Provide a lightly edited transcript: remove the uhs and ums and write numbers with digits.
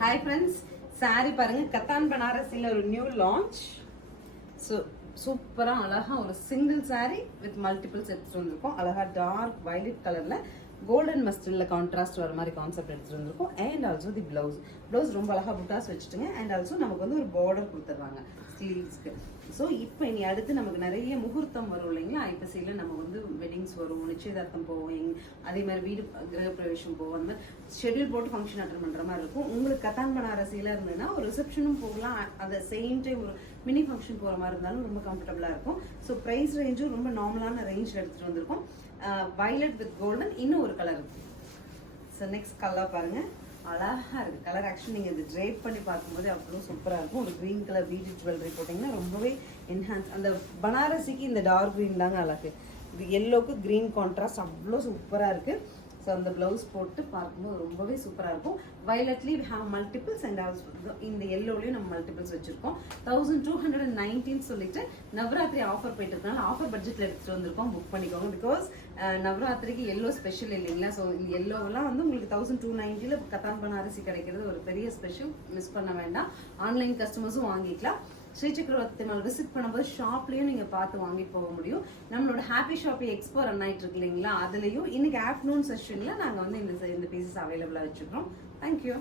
Hi friends, sorry பாருங்க, கத்தான் பனாரசில ஒரு new launch. So சூப்பராக அழகாக ஒரு single sorry with multiple sets வந்திருக்கும். அழகாக டார்க் வயலட் கலரில் கோல்டன் மஸ்டர்டில் கான்ட்ராஸ்ட் வர மாதிரி கான்செப்ட் எடுத்துகிட்டு வந்திருக்கும். அண்ட் ஆல்சோ தி ப்ளவுஸ் ரொம்ப அழகாக புட்டாஸ் வச்சுட்டுங்க. அண்ட் ஆல்சோ நமக்கு வந்து ஒரு பார்டர் கொடுத்துட்றாங்க ஸ்லீவ்ஸ்க்கு. ஸோ இப்போ இனி அடுத்து நமக்கு நிறைய முகூர்த்தம் வரும் இல்லைங்களா? ஐப்பசியில் நம்ம வந்து வெட்டிங்ஸ் வரும், நிச்சயதார்த்தம் போவோம், அதே மாதிரி வீடு கிரகப்பிரவேசம் போவோம். அந்த மாதிரி ஷெட்யூல் போட்டு ஃபங்க்ஷன் அட்டன் பண்ணுற மாதிரி இருக்கும். உங்களுக்கு கத்தான் பனாரசியில் இருந்ததுன்னா ஒரு ரிசப்ஷனும் போகலாம், அந்த சேம் டைம் ஒரு மினி ஃபங்க்ஷன் போகிற மாதிரி இருந்தாலும் ரொம்ப கம்ஃபர்டபுளாக இருக்கும். ஸோ ப்ரைஸ் ரேஞ்சும் ரொம்ப நார்மலான ரேஞ்சில் எடுத்துகிட்டு வந்திருக்கோம். வயலட் வித் கோல்டன் இன்னும் ஒரு கலர் இருக்கு. ஸோ நெக்ஸ்ட் கலர் பாருங்க, அழகா இருக்கு கலர். ஆக்சுவலி நீங்க இது ட்ரேப் பண்ணி பார்க்கும்போது அவ்வளோ சூப்பரா இருக்கும். ஒரு கிரீன் கலர் பீட் ஜுவல்லரி போட்டிங்கன்னா ரொம்பவே என்ஹான்ஸ். அந்த பனாரசிக்கு இந்த டார்க் கிரீன் தாங்க அழகு. இது எல்லோக்கு கிரீன் கான்ட்ராஸ்ட் அவ்வளோ சூப்பரா இருக்கு. ஸோ அந்த ப்ளவுஸ் போட்டு பார்க்கும்போது ரொம்பவே சூப்பராக இருக்கும். வயலட்லி ஹாவ் மல்டிபிள்ஸ் அண்ட் ஆல்சோ இந்த எல்லோலையும் நம்ம மல்டிபிள்ஸ் வச்சிருக்கோம். 1219 சொல்லிட்டு நவராத்திரி ஆஃபர் போயிட்டு இருக்கனால ஆஃபர் பட்ஜெட்டில் எடுத்துகிட்டு வந்திருக்கோம். புக் பண்ணிக்கோங்க. பிகாஸ் நவராத்திரிக்கு எல்லோ ஸ்பெஷல் இல்லைங்களா? ஸோ இந்த எல்லோவெல்லாம் வந்து உங்களுக்கு 1290 கத்தான் பனாரசி கிடைக்கிறது ஒரு பெரிய ஸ்பெஷல். மிஸ் பண்ண வேண்டாம். ஆன்லைன் கஸ்டமர்ஸும் வாங்கிக்கலாம். ஸ்ரீ சக்கரவர்த்தி மால் விசிட் பண்ணும்போது ஷாப்லயும் நீங்க பார்த்து வாங்கிட்டு போக முடியும். நம்மளோட ஹாப்பி ஷாப்பி எக்ஸ்போ ரன் ஆயிட்டு இருக்கு இல்லைங்களா? அதுலயும் இன்னைக்கு ஆஃப்டர்நூன் செஷன்ல நாங்க வந்து இந்த பீசஸ் அவைலபிளா வச்சிருக்கோம். தேங்க்யூ.